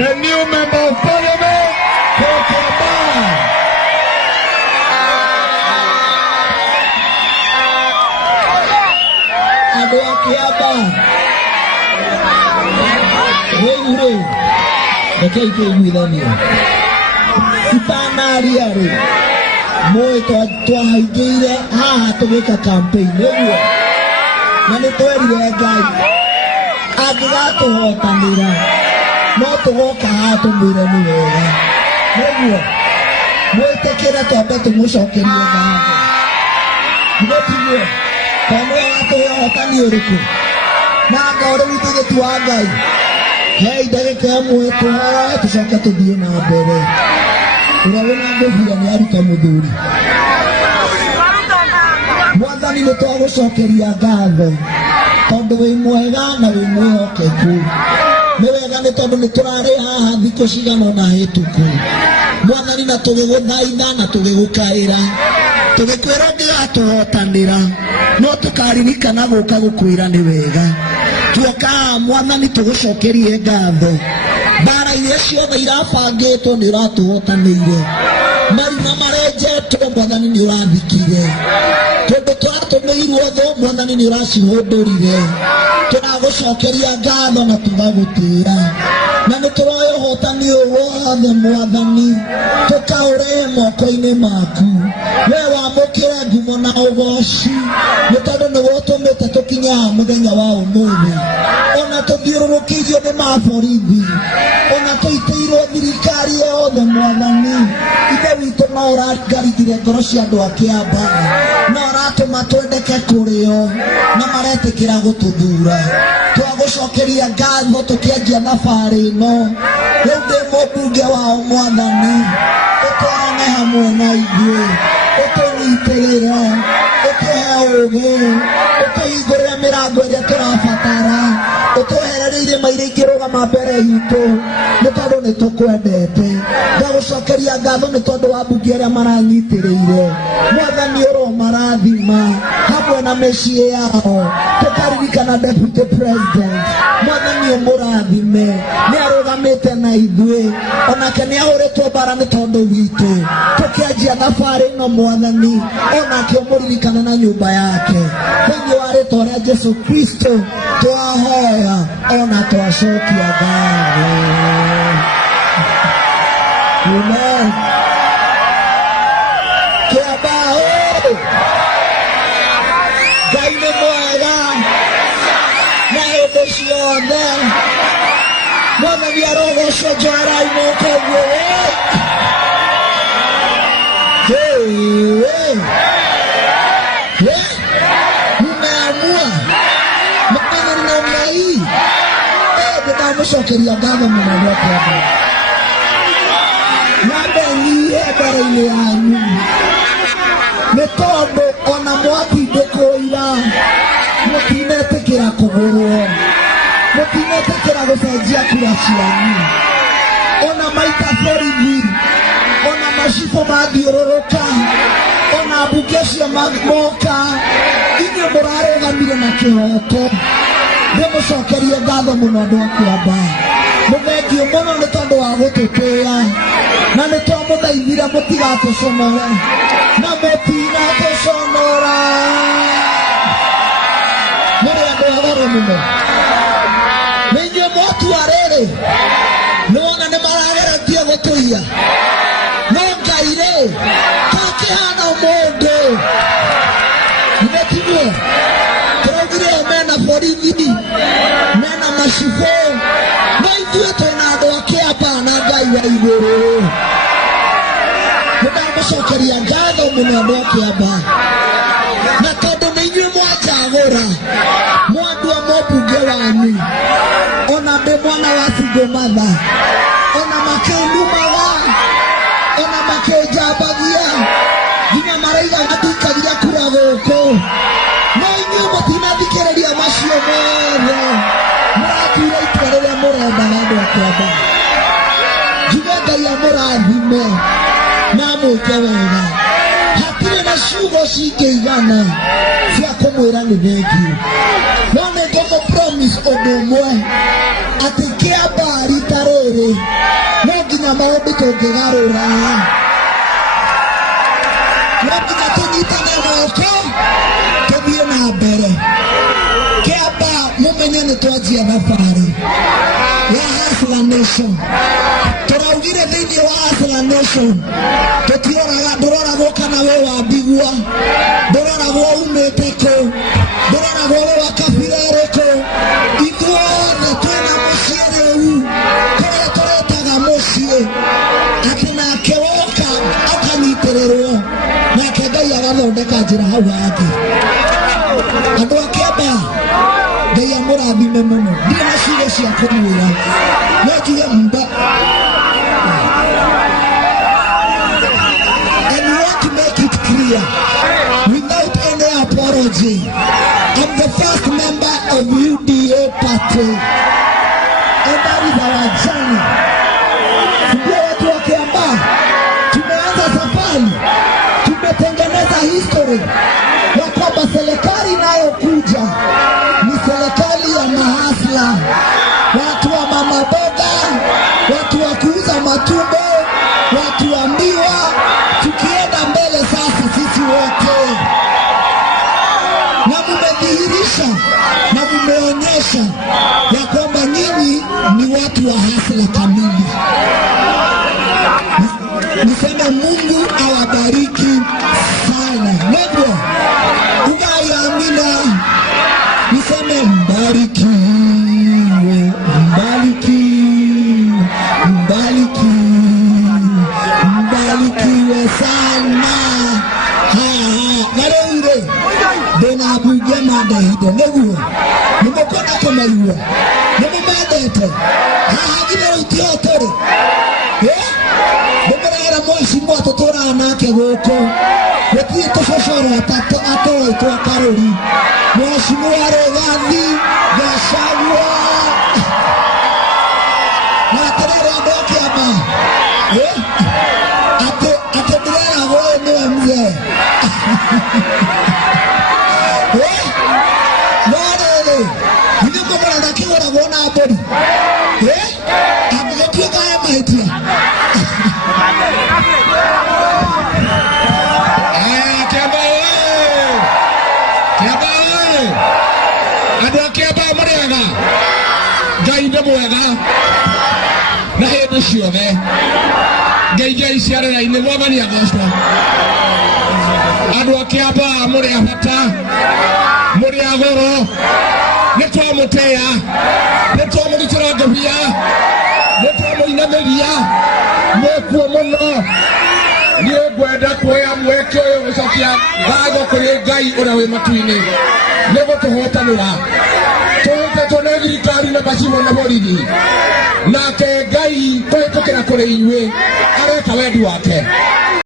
the new member of parliament for Kiambaa. Ado wa Kiambaa. Wewe rekei tuiguithanio. Itanari ari. Moe twahaingĩire haha tũgĩka campaign nĩguo. Na nĩ twerire Ngai angĩgatũhotanĩra no tũgoka haha tũmwĩre nĩ wega. Nĩguo mwĩtĩkĩre twambe tũmũcokerie ngatho. Nĩtiguo tondũ agatũhe ũhotani ũrĩkũ. Na ngoro witũ gĩtu wa Ngai. Hei ndagĩka ĩmwe tũhoe tũcoke tũthiĩ na mbere. Ũrĩa wĩna ngũbira nĩ aruta mũthuri. Mwathani nĩ twagũcokeria ngatho tondũ wĩ mwega na wĩ mwĩhokeku. Nĩ wega nĩ tondũ nĩ tũrarĩ haha thikũ cigana ũna hĩtũku. Mwathani na tũgĩgũthaitha na tũgĩgũkaĩra. Tũgĩkwĩra ũngĩgatũhotanĩra no tũkaririkana gũka gũkwĩra nĩ wega. Tuoka Mwathani tũgũcokerie ngatho. Bara iria ciothe irabangĩtwo nĩ ũratũhotanĩire. Marina marenjetwo Mwathani nĩ ũrathikire. Tondũ tũratũmĩirwo thũ Mwathani nĩ ũracihũndũrire. Tũragũcokeria ngatho na tũgagũtĩra. Na nĩ tũroya ũhotani ũyũ wothe Mwathani tũkaũrehe moko-inĩ maku. Wee wamũkĩre ngumo na ũgooci nĩ tondũ nĩwe ũtũmĩte tũkinye haha mũthenya wa ũmũthĩ. Ona tũthiũrũrũkĩirio nĩ maborithi. Ona tũitĩirwo thirikari yothe Mwathani. Ithe witũ no ũrangarithire ngoro cia andũ a Kiambaa. No ũratũma twendeke kũrĩo na maretĩkĩra gũtũthuura. Twagũcokeria ngatho tũkĩanjia thabarĩ ĩno. Rĩu ndĩ mũmbunge wao Mwathani. Ũtwarane hamwe na ithuĩ. Ũtũnyitĩrĩre. Ũtũhe ũũgĩ. Ũtũhingũrĩre mĩrango ĩrĩa tũrabatara. Ũtwehererie irĩma iria ingĩrũgama mbere itũ nĩ tondũ nĩ tũkwendete. Ndagũcokeria ngatho nĩ tondũ wa mbunge arĩa maranyitĩrĩire. Mwathani ũromarathima hamwe na mĩciĩ yao. Tũkaririkana deputy president. Mwathani ũmũrathime. Nĩ arũgamĩte na ithuĩ. Onake nĩ ahũrĩtwo mbara nĩ tondũ witũ. Tũkĩanjia thabarĩ ĩno Mwathani onake ũmũririkana na nyũmba yake. Thĩinĩ wa rĩĩtwa rĩa Jesũ Kristo twahoya ona twacokia ngatho. Amen. Kiambaa Ngai nĩ mwega na hĩndĩ ciothe. Mwathani arogocwo njohera-inĩ ũkoguo. Umeamua mkana namna hii. Ndamũcokeria ngatho mũno nĩ Kiambaa. Nyambe nyie mbere-inĩ yanyu nĩ tondũ ona mwatindĩkwo ira mũtinetĩkĩra kũgũrwo. Mũtinetĩkĩra gũcenjia kura cianyu. Ona maita borithi. Ona macibũ mathiũrũrũka. Ona mbunge cio moka. Inyuĩ mũrarũgamire na kĩhooto. Ndĩmũcokerie ngatho mũno andũ a Kiambaa. Mũthengio mũno nĩ tondũ wa gũtũtĩĩa. Na nĩ twamũthaithire mũtigatũconore. Na mũtinatũconora. Mũrĩ andũ agoro mũno. Nĩ inyuĩ mwatua rĩrĩ. Nĩwona nĩ marageretie gũtũiya. No Ngai rĩ takĩhana mũndũ. Nĩtiguo tũraugire mena borithi. Mena macibũ. No ithuĩ twĩna andũ a Kiambaa na Ngai wa igũrũ. Nĩndamũcokeria ngatho mũno andũ a Kiambaa. Na tondũ nĩ inyuĩ mwanjagũra. Mwandua mũmbunge wanyu. Ona ndĩ mwana wa Single mother. Ona makĩnumaga. Ona makĩnjambagia. Nginya maraigaga ndikagia kura gũkũ. No inyuĩ mũtinathikĩrĩria macio mothe. Mũratuire itua rĩrĩa mũrendaga andũ a Kiambaa. Njuge Ngai amũrathime na amwĩke wega. Hatirĩ na ciugo cingĩigana cia kũmwĩra nĩ thengiũ. No nĩ ngũmũ promise ũndũ ũmwe atĩ Kiambaa rita tarere no nginya maũndũ tũngĩgarũra no nginya tũnyitane moko tũthiĩ na mbere kĩamba mũmenye nĩ twanjia thabarĩ ya Hustler Nation tũraugire thĩinĩ wa Hustler Nation ndũroragwo kana wĩ wa Mbigua ndũroragwo umĩte kũ ndũroragwo wĩ wa kabira ĩrĩkũ ithuothe twĩna mũciĩ rĩu kũrĩa tũretaga mũciĩ atĩ nake woka akanyitĩrĩrwo nake Ngai agathondeka njĩra hau hangĩ andũ a Kĩamba Ngai amũrathime mũno ndirĩ na ciugo cia kũmwĩra no njuge mba and we want to make it clear without any apology I'm the first member of UDA party and that is our journey. Ndio watu wa Kiambaa tumeanza safari, tumetengeneza history ya kwamba serikali inayokuja ni serikali ya mahasla, watu wa mama boga, watu wa kuuza matumbo, watu wa miwa, tukienda mbele sasa sisi wote. Na mmedhihirisha na mmeonyesha ya kwamba nyinyi ni watu wa hasla kamili. Niseme Mungu awabariki sana. Ndio. Ugai amina. Niseme mbarikiwe, mbarikiwe sana. Gareure. Dena buge madehide. Neguo. Nimokona kumayua. Nimumendete. Hagire utiotere. Mheshimiwa tũtũra nake gũkũ gũtirĩ tũbocoro atoĩtwo Karũri Mheshimiwa Rigathi Gachagua na atĩrĩrĩ andũ a Kĩamba atĩ ndĩreragwo ũyũ nĩwe mzee no rĩrĩ githĩ mũmũrana kĩgũragwo na mbũri angĩgĩtuĩka ya mahĩtia Ngai nĩ mwega na hĩndĩ ciothe Ngai ciarĩra-inĩ Mwathani agocwo andũ a Kĩamba mũrĩ a bata mũrĩ a goro nĩ twamũtĩa nĩ twamũrutĩra ngũbia nĩ twamũinamĩria mwĩkuo mũno niĩ ngwenda kuoya mweke ũyũ gũcokia ngatho kũrĩ Ngai ũrĩa wĩ matu-inĩ nĩ gũtũhotanĩra tũhũtetwo nĩ thirikari na macimo na borithi nake Ngai kũhĩtũkĩra kũrĩ inyuĩ areka wendi wake